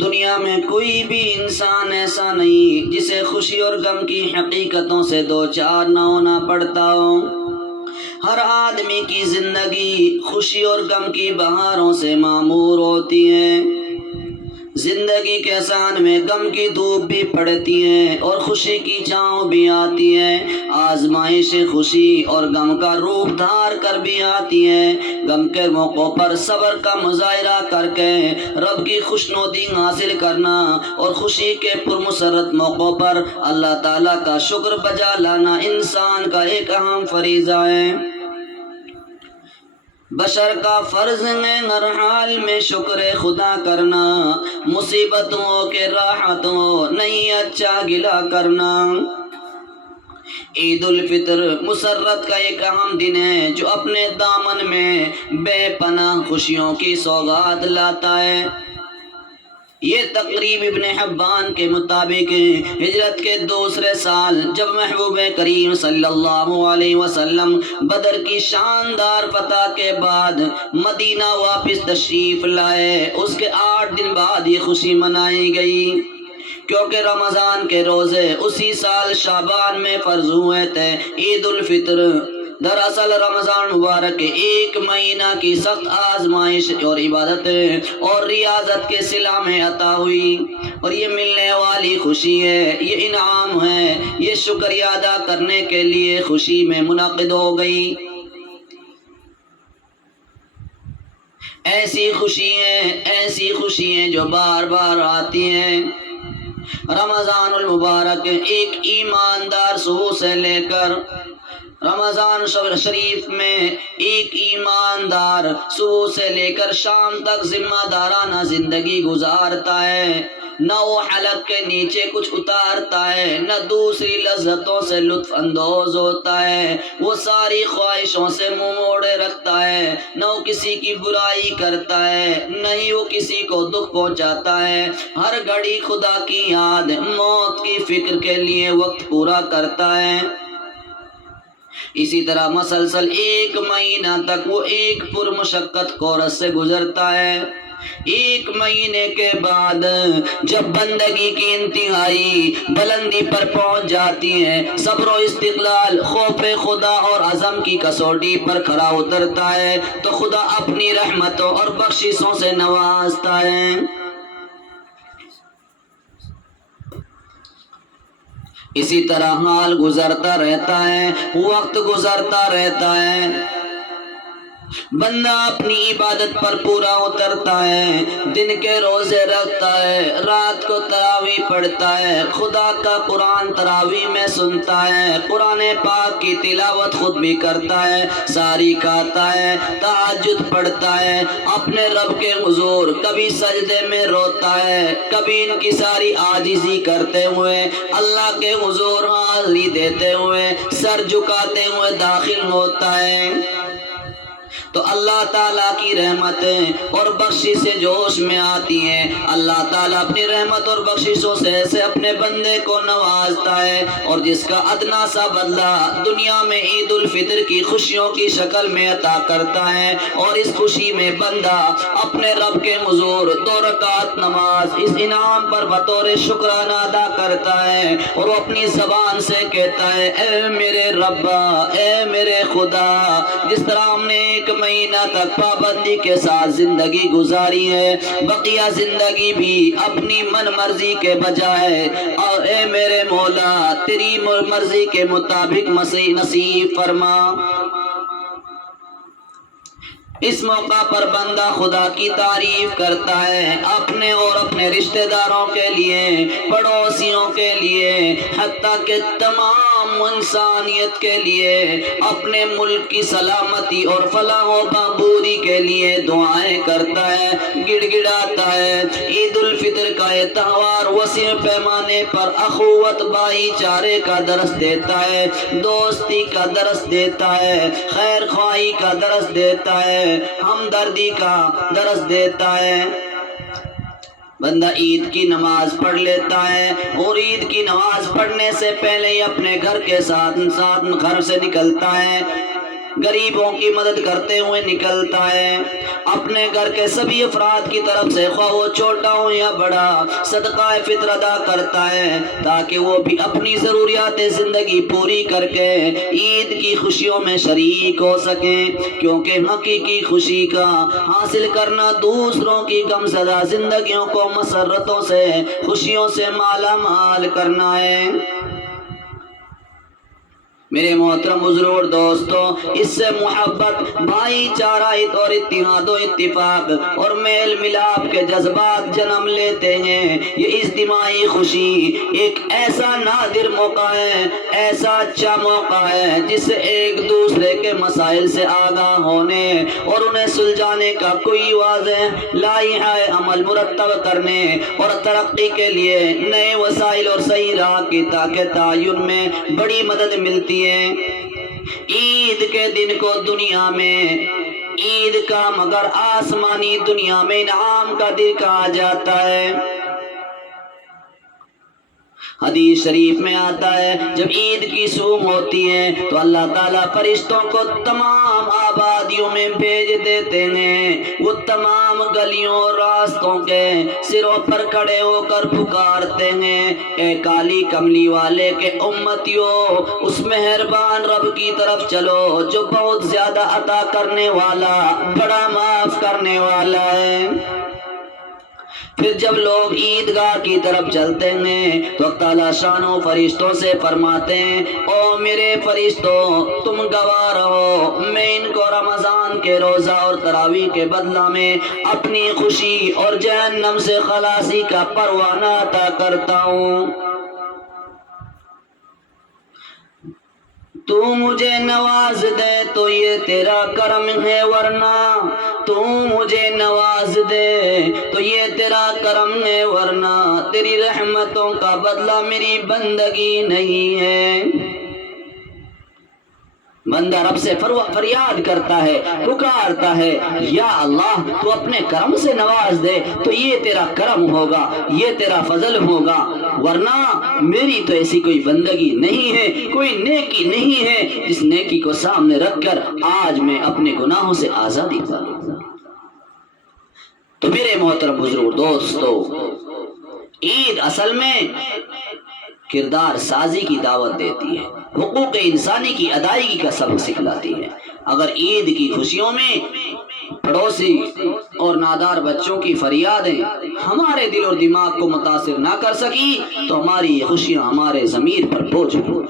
دنیا میں کوئی بھی انسان ایسا نہیں جسے خوشی اور غم کی حقیقتوں سے دو چار نہ ہونا پڑتا ہو۔ ہر آدمی کی زندگی خوشی اور غم کی بہاروں سے معمور ہوتی ہے۔ زندگی کے احسان میں غم کی دھوپ بھی پڑتی ہے اور خوشی کی چھاؤں بھی آتی ہے۔ آزمائش خوشی اور غم کا روپ دھار کر بھی آتی ہے۔ غم کے موقعوں پر صبر کا مظاہرہ کر کے رب کی خوشنودی حاصل کرنا اور خوشی کے پرمسرت موقعوں پر اللہ تعالیٰ کا شکر بجا لانا انسان کا ایک اہم فریضہ ہے۔ بشر کا فرض ہے ہر حال میں شکر خدا کرنا، مصیبتوں کے راحت ہو نہیں اچھا گلا کرنا۔ عید الفطر مسرت کا ایک اہم دن ہے جو اپنے دامن میں بے پناہ خوشیوں کی سوغات لاتا ہے۔ یہ تقریب ابن حبان کے مطابق ہجرت کے دوسرے سال جب محبوب کریم صلی اللہ علیہ وسلم بدر کی شاندار فتح کے بعد مدینہ واپس تشریف لائے، اس کے 8 دن بعد یہ خوشی منائی گئی، کیونکہ رمضان کے روزے اسی سال شعبان میں فرض ہوئے تھے۔ عید الفطر دراصل رمضان مبارک کے 1 مہینہ کی سخت آزمائش اور عبادت اور ریاضت کے صلہ میں عطا ہوئی، اور یہ ملنے والی خوشی ہے، یہ انعام ہے، یہ شکریہ ادا کرنے کے لیے خوشی میں منعقد ہو گئی۔ ایسی خوشی ہیں جو بار بار آتی ہیں۔ رمضان المبارک ایک ایماندار صبح سے لے کر رمضان شریف میں ایک ایماندار صبح سے لے کر شام تک ذمہ دارانہ زندگی گزارتا ہے، نہ وہ حلق کے نیچے کچھ اتارتا ہے، نہ دوسری لذتوں سے لطف اندوز ہوتا ہے، وہ ساری خواہشوں سے منہ موڑے رکھتا ہے، نہ وہ کسی کی برائی کرتا ہے، نہ ہی وہ کسی کو دکھ پہنچاتا ہے۔ ہر گھڑی خدا کی یاد، موت کی فکر کے لیے وقت پورا کرتا ہے۔ اسی طرح مسلسل 1 مہینہ تک وہ ایک پرمشقت کورس سے گزرتا ہے۔ 1 مہینے کے بعد جب بندگی کی انتہائی بلندی پر پہنچ جاتی ہے، صبر و استقلال، خوف خدا اور عزم کی کسوٹی پر کھرا اترتا ہے، تو خدا اپنی رحمتوں اور بخششوں سے نوازتا ہے۔ اسی طرح حال گزرتا رہتا ہے، وقت گزرتا رہتا ہے، بندہ اپنی عبادت پر پورا اترتا ہے، دن کے روزے رکھتا ہے، رات کو تراویح پڑھتا ہے، خدا کا قرآن تراویح میں سنتا ہے، قرآن پاک کی تلاوت خود بھی کرتا ہے، ساری کھاتا ہے، تہجد پڑھتا ہے، اپنے رب کے حضور کبھی سجدے میں روتا ہے، کبھی انکساری عاجزی کرتے ہوئے اللہ کے حضور حاضری دیتے ہوئے سر جھکاتے ہوئے داخل ہوتا ہے، تو اللہ تعالیٰ کی رحمتیں اور بخشش سے جوش میں آتی ہیں۔ اللہ تعالیٰ اپنی رحمت اور بخششوں سے ایسے اپنے بندے کو نوازتا ہے، اور جس کا ادنا سا بدلہ دنیا میں عید الفطر کی خوشیوں کی شکل میں عطا کرتا ہے، اور اس خوشی میں بندہ اپنے رب کے حضور 2 رکعت نماز اس انعام پر بطور شکرانہ ادا کرتا ہے، اور وہ اپنی زبان سے کہتا ہے، اے میرے ربا، اے میرے خدا، جس طرح ہم نے 1 مہینہ تک پابندی کے ساتھ زندگی گزاری ہے، بقیہ زندگی بھی اپنی من مرضی کے بجائے اور اے میرے مولا تیری مرضی کے مطابق نصیب فرما۔ اس موقع پر بندہ خدا کی تعریف کرتا ہے، اپنے اور اپنے رشتہ داروں کے لیے، پڑوسیوں کے لیے، حتیٰ کہ تمام انسانیت کے لیے، اپنے ملک کی سلامتی اور فلاح و بہبودی کے لیے دعائیں کرتا ہے، گڑ گڑاتا ہے۔ عید الفطر کا یہ تہوار وسیع پیمانے پر اخوت، بھائی چارے کا درس دیتا ہے، دوستی کا درس دیتا ہے، خیر خواہی کا درس دیتا ہے، ہمدردی کا درس دیتا ہے۔ بندہ عید کی نماز پڑھ لیتا ہے، اور عید کی نماز پڑھنے سے پہلے ہی اپنے گھر کے ساتھ گھر سے نکلتا ہے، غریبوں کی مدد کرتے ہوئے نکلتا ہے، اپنے گھر کے سبھی افراد کی طرف سے خواہ وہ چھوٹا ہو یا بڑا صدقہ فطر ادا کرتا ہے تاکہ وہ بھی اپنی ضروریات زندگی پوری کر کے عید کی خوشیوں میں شریک ہو سکیں، کیونکہ حقیقی خوشی کا حاصل کرنا دوسروں کی غم زدہ زندگیوں کو مسرتوں سے خوشیوں سے مالا مال کرنا ہے۔ میرے محترم بزرگ اور دوستو، اس سے محبت، بھائی چارہ اور اتحاد و اتفاق اور میل ملاپ کے جذبات جنم لیتے ہیں۔ یہ اجتماعی خوشی ایک ایسا نادر موقع ہے، ایسا اچھا موقع ہے جس سے ایک دوسرے کے مسائل سے آگاہ ہونے اور انہیں سلجھانے کا کوئی واضح لائحہ عمل مرتب کرنے اور ترقی کے لیے نئے وسائل اور صحیح راہ کی تعین میں بڑی مدد ملتی ہے۔ عید کے دن کو دنیا میں عید کا مگر آسمانی دنیا میں انعام کا دن کہا جاتا ہے۔ حدیث شریف میں آتا ہے جب عید کی صوم ہوتی ہے تو اللہ تعالیٰ فرشتوں کو تمام آبادیوں میں بھیج دیتے ہیں، وہ تمام گلیوں اور راستوں کے سروں پر کھڑے ہو کر پکارتے ہیں، اے کالی کملی والے کے امتیوں، اس مہربان رب کی طرف چلو جو بہت زیادہ عطا کرنے والا، بڑا معاف کرنے والا ہے۔ پھر جب لوگ عیدگاہ کی طرف چلتے ہیں تو تعالیٰ شانوں فرشتوں سے فرماتے ہیں، او میرے فرشتوں تم گواہ رہو، میں ان کو رمضان کے روزہ اور تراویح کے بدلہ میں اپنی خوشی اور جہنم سے خلاصی کا پروانہ عطا کرتا ہوں۔ تو مجھے نواز دے تو یہ تیرا کرم ہے، ورنہ تو مجھے نواز دے تو یہ تیرا کرم ہے، ورنہ تیری رحمتوں کا بدلہ میری بندگی نہیں ہے۔ بندہ رب سے فریاد کرتا ہے، پکارتا ہے، یا اللہ تو اپنے کرم سے نواز دے تو یہ تیرا کرم ہوگا، یہ تیرا فضل ہوگا، ورنہ میری تو ایسی کوئی بندگی نہیں ہے، کوئی نیکی نہیں ہے جس نیکی کو سامنے رکھ کر آج میں اپنے گناہوں سے آزادی پاؤں۔ تو میرے محترم بزرگ دوستو، عید اصل میں کردار سازی کی دعوت دیتی ہے، حقوق انسانی کی ادائیگی کا سبق سکھلاتی ہے۔ اگر عید کی خوشیوں میں پڑوسی اور نادار بچوں کی فریادیں ہمارے دل اور دماغ کو متاثر نہ کر سکی تو ہماری خوشیاں ہمارے ضمیر پر بوجھ ہوں۔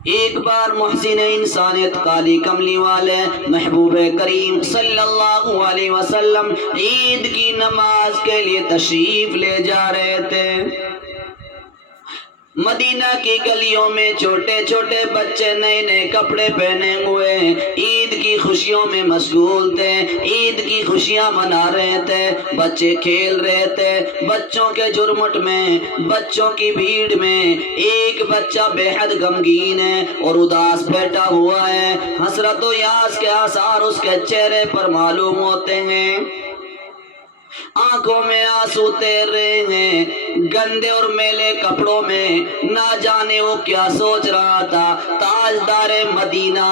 ایک بار محسن انسانیت کالی کملی والے محبوب کریم صلی اللہ علیہ وسلم عید کی نماز کے لیے تشریف لے جا رہے تھے۔ مدینہ کی گلیوں میں چھوٹے چھوٹے بچے نئے نئے کپڑے پہنے ہوئے عید کی خوشیوں میں مشغول تھے، عید کی خوشیاں منا رہے تھے، بچے کھیل رہے تھے۔ بچوں کے جرمٹ میں، بچوں کی بھیڑ میں ایک بچہ بے حد غمگین ہے اور اداس بیٹھا ہوا ہے، حسرت و یاس کے آثار اس کے چہرے پر معلوم ہوتے ہیں۔ آنکھوں میں آنسو تیر رہے ہیں، گندے اور میلے کپڑوں میں نہ جانے وہ کیا سوچ رہا تھا۔ تاجدار مدینہ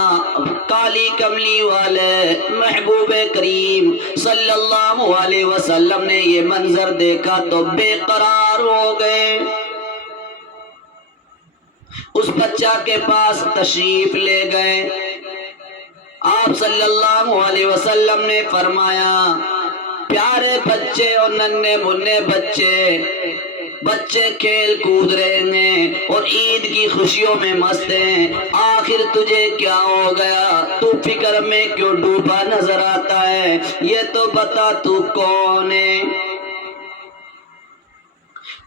کالی کملی والے محبوب کریم صلی اللہ علیہ وسلم نے یہ منظر دیکھا تو بے قرار ہو گئے۔ اس بچہ کے پاس تشریف لے گئے۔ آپ صلی اللہ علیہ وسلم نے فرمایا، پیارے بچے اور ننھے منھے بچے کھیل کود رہے ہیں اور عید کی خوشیوں میں مست ہیں، آخر تجھے کیا ہو گیا؟ تو فکر میں کیوں ڈوبا نظر آتا ہے؟ یہ تو بتا تو کون ہے؟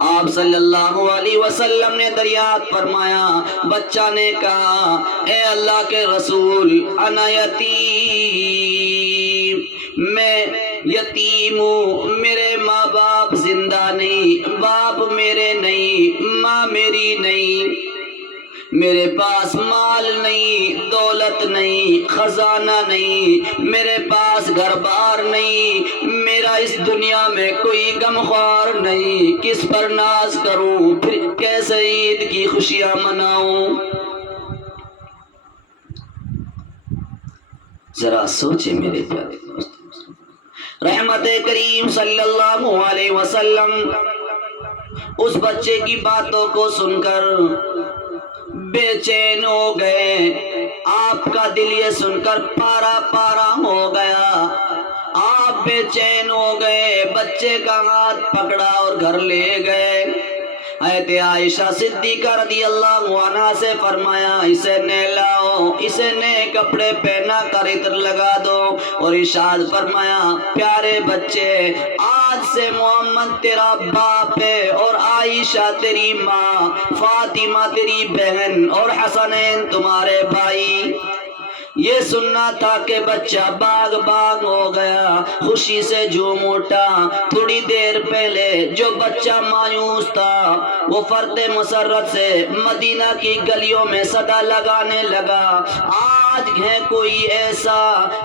آپ صلی اللہ علیہ وسلم نے دریافت فرمایا۔ بچہ نے کہا، اے اللہ کے رسول، انا یتیم، میں یتیم ہوں، میرے ماں باپ زندہ نہیں، باپ میرے نہیں، ماں میری نہیں، میرے پاس مال نہیں، دولت نہیں، خزانہ نہیں، میرے پاس گھر بار نہیں، میرا اس دنیا میں کوئی غم خوار نہیں، کس پر ناز کروں، پھر کیسے عید کی خوشیاں مناؤں؟ ذرا سوچے میرے پیارے دوست، رحمت کریم صلی اللہ علیہ وسلم اس بچے کی باتوں کو سن کر بے چین ہو گئے۔ آپ کا دل یہ سن کر پارا پارا ہو گیا، آپ بے چین ہو گئے، بچے کا ہاتھ پکڑا اور گھر لے گئے۔ حضرت عائشہ صدیقہ رضی اللہ عنہا سے فرمایا اسے نہلاؤ، اسے نئے کپڑے پہنا کر عطر لگا دو، اور ارشاد فرمایا پیارے بچے آج سے محمد تیرا باپ ہے، اور عائشہ تیری ماں، فاطمہ تیری بہن، اور حسنین تمہارے بھائی۔ یہ سننا تھا کہ بچہ باغ باغ ہو گیا، خوشی سے جھوم اٹھا۔ تھوڑی دیر پہلے جو بچہ مایوس تھا وہ فرط مسرت سے مدینہ کی گلیوں میں صدا لگانے لگا، آج ہے کوئی ایسا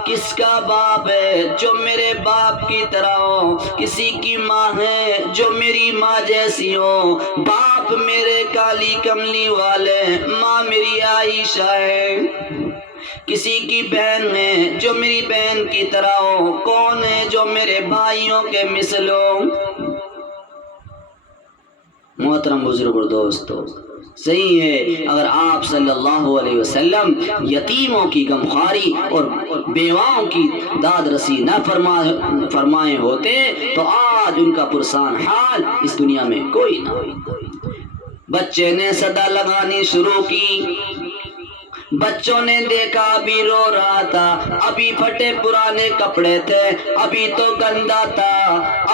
کس کا باپ ہے جو میرے باپ کی طرح ہو، کسی کی ماں ہے جو میری ماں جیسی ہو، باپ میرے کالی کملی والے، ماں میری عائشہ ہے، کسی کی بہن ہے جو میری بہن کی طرح ہو، کون ہے جو میرے بھائیوں کے مثل ہو۔ محترم بزرگ اور دوستو، صحیح ہے اگر آپ صلی اللہ علیہ وسلم یتیموں کی غمخواری اور بیواؤں کی داد رسی نہ فرمائے ہوتے تو آج ان کا پرسان حال اس دنیا میں کوئی نہ ہوتا۔ بچے نے صدا لگانی شروع کی، بچوں نے دیکھا ابھی رو رہا تھا، ابھی پھٹے پرانے کپڑے تھے، ابھی تو گندا تھا،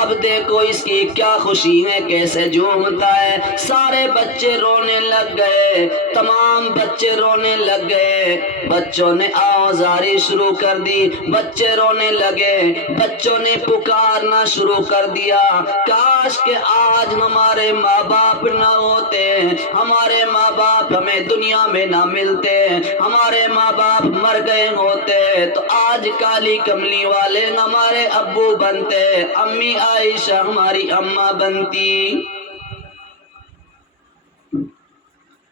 اب دیکھو اس کی کیا خوشی ہے، کیسے جھومتا ہے۔ سارے بچے رونے لگ گئے، تمام بچے رونے لگ گئے، بچوں نے آوازاری شروع کر دی، بچے رونے لگے، بچوں نے پکارنا شروع کر دیا، کاش کہ آج ہمارے ماں باپ نہ ہوتے، ہمارے ماں باپ ہمیں دنیا میں نہ ملتے، ہمارے ماں باپ مر گئے ہوتے تو آج کالی کملی والے ہمارے ابو بنتے، امی عائشہ ہماری اماں بنتی۔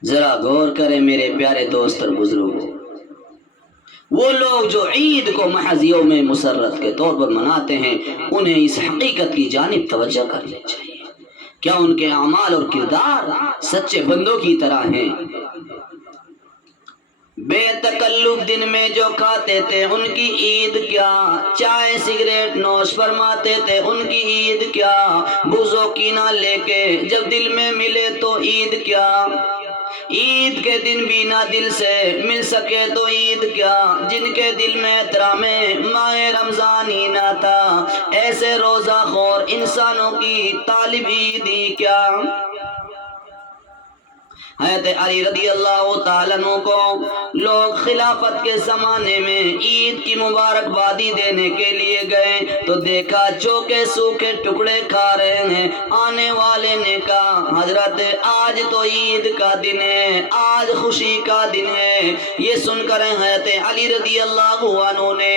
ذرا غور کریں میرے پیارے دوست اور بزرگوں، وہ لوگ جو عید کو محض یوم مسرت کے طور پر مناتے ہیں انہیں اس حقیقت کی جانب توجہ کرنی چاہیے، کیا ان کے اعمال اور کردار سچے بندوں کی طرح ہیں؟ بے تکلف دن میں جو کھاتے تھے ان کی عید کیا، چائے سگریٹ نوش فرماتے تھے ان کی عید کیا، بغض کی نہ لے کے جب دل میں ملے تو عید کیا، عید کے دن بھی نہ دل سے مل سکے تو عید کیا، جن کے دل میں احترام ماہ رمضان ہی نہ تھا، ایسے روزہ خور انسانوں کی طالب عید ہی کیا۔ حضرت علی رضی اللہ تعالیٰ عنہ کو لوگ خلافت کے زمانے میں عید کی مبارکبادی دینے کے لیے گئے تو دیکھا چوکے سوکھے ٹکڑے کھا رہے ہیں، آنے والے نے کہا حضرت آج تو عید کا دن ہے، آج خوشی کا دن ہے۔ یہ سن کر حضرت علی رضی اللہ عنہ نے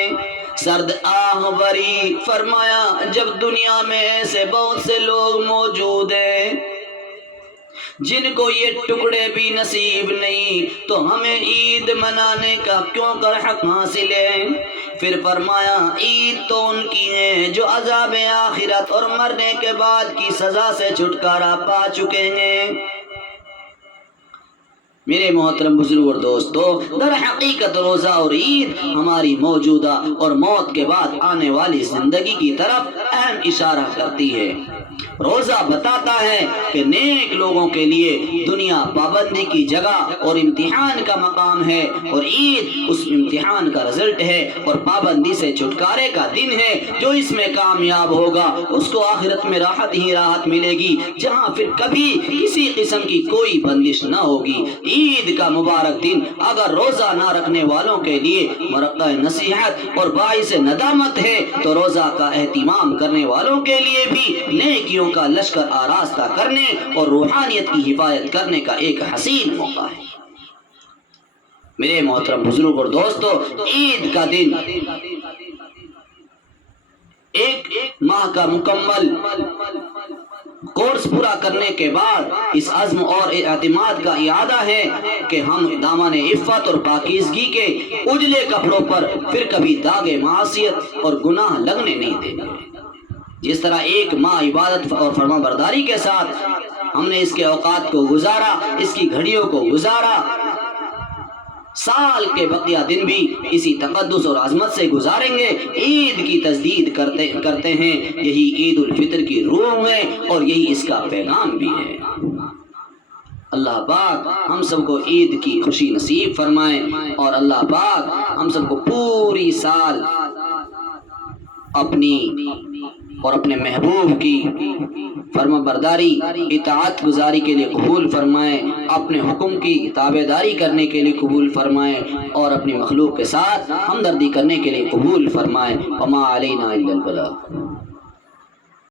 سرد آہ بھری فرمایا جب دنیا میں ایسے بہت سے لوگ موجود ہیں جن کو یہ ٹکڑے بھی نصیب نہیں تو ہمیں عید منانے کا کیوں کر حق حاصل ہے؟ پھر فرمایا عید تو ان کی ہے جو عذاب آخرت اور مرنے کے بعد کی سزا سے چھٹکارا پا چکے ہیں۔ میرے محترم بزرگ اور دوستو، در حقیقت روزہ اور عید ہماری موجودہ اور موت کے بعد آنے والی زندگی کی طرف اہم اشارہ کرتی ہے۔ روزہ بتاتا ہے کہ نیک لوگوں کے لیے دنیا پابندی کی جگہ اور امتحان کا مقام ہے، اور عید اس امتحان کا رزلٹ ہے اور پابندی سے چھٹکارے کا دن ہے۔ جو اس میں کامیاب ہوگا اس کو آخرت میں راحت ہی راحت ملے گی، جہاں پھر کبھی کسی قسم کی کوئی بندش نہ ہوگی۔ عید کا مبارک دن اگر روزہ نہ رکھنے والوں کے لیے مرقع نصیحت اور باعث ندامت ہے تو روزہ کا اہتمام کرنے والوں کے لیے بھی نیکیوں کا لشکر آراستہ کرنے اور روحانیت کی حفاظت کرنے کا ایک حسین موقع ہے۔ میرے محترم بزرگ اور دوستو، عید کا دن ماہ کا مکمل کورس پورا کرنے کے بعد اس عزم اور اعتماد کا اعادہ ہے کہ ہم دامن عفت اور پاکیزگی کے اجلے کپڑوں پر پھر کبھی داغ معصیت اور گناہ لگنے نہیں دیں گے۔ جس طرح ایک ماہ عبادت اور فرما برداری کے ساتھ ہم نے اس کے اوقات کو گزارا، اس کی گھڑیوں کو گزارا، سال کے بقیہ دن بھی اسی تقدس اور عظمت سے گزاریں گے۔ عید کی تجدید کرتے ہیں، یہی عید الفطر کی روح ہے اور یہی اس کا پیغام بھی ہے۔ اللہ پاک ہم سب کو عید کی خوشی نصیب فرمائے، اور اللہ پاک ہم سب کو پوری سال اپنی اور اپنے محبوب کی فرما برداری اطاعت گزاری کے لیے قبول فرمائے، اپنے حکم کی تابع داری کرنے کے لیے قبول فرمائے، اور اپنی مخلوق کے ساتھ ہمدردی کرنے کے لیے قبول فرمائے۔ وما علینا الا البلاغ۔